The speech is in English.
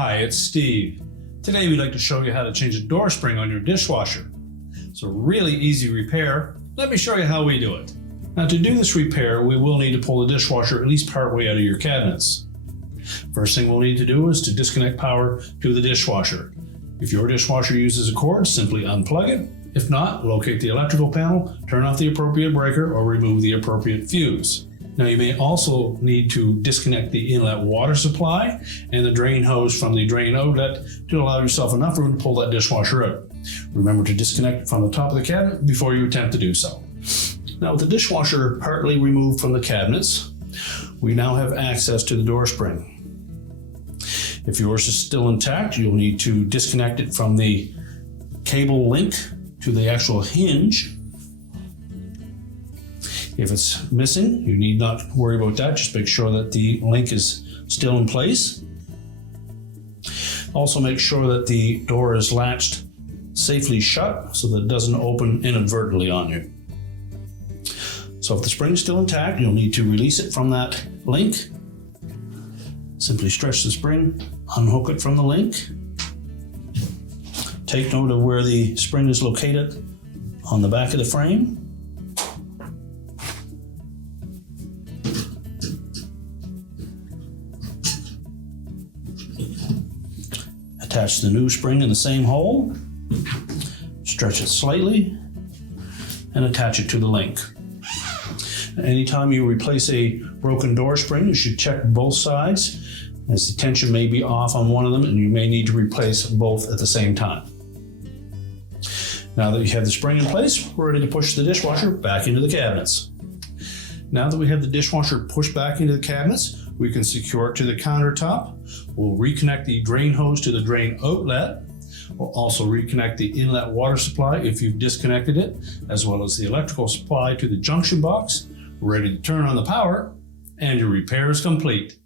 Hi, it's Steve. Today we'd like to show you how to change a door spring on your dishwasher. It's a really easy repair. Let me show you how we do it. Now to do this repair, we will need to pull the dishwasher at least part way out of your cabinets. First thing we'll need to do is to disconnect power to the dishwasher. If your dishwasher uses a cord, simply unplug it. If not, locate the electrical panel, turn off the appropriate breaker, or remove the appropriate fuse. Now you may also need to disconnect the inlet water supply and the drain hose from the drain outlet to allow yourself enough room to pull that dishwasher out. Remember to disconnect from the top of the cabinet before you attempt to do so. Now with the dishwasher partly removed from the cabinets, we now have access to the door spring. If yours is still intact, you'll need to disconnect it from the cable link to the actual hinge. If it's missing, you need not worry about that. Just make sure that the link is still in place. Also make sure that the door is latched safely shut so that it doesn't open inadvertently on you. So if the spring is still intact, you'll need to release it from that link. Simply stretch the spring, unhook it from the link. Take note of where the spring is located on the back of the frame. Attach the new spring in the same hole, stretch it slightly, and attach it to the link. Anytime you replace a broken door spring, you should check both sides, as the tension may be off on one of them and you may need to replace both at the same time. Now that you have the spring in place, we're ready to push the dishwasher back into the cabinets. Now that we have the dishwasher pushed back into the cabinets, we can secure it to the countertop. We'll reconnect the drain hose to the drain outlet. We'll also reconnect the inlet water supply if you've disconnected it, as well as the electrical supply to the junction box. We're ready to turn on the power, and your repair is complete.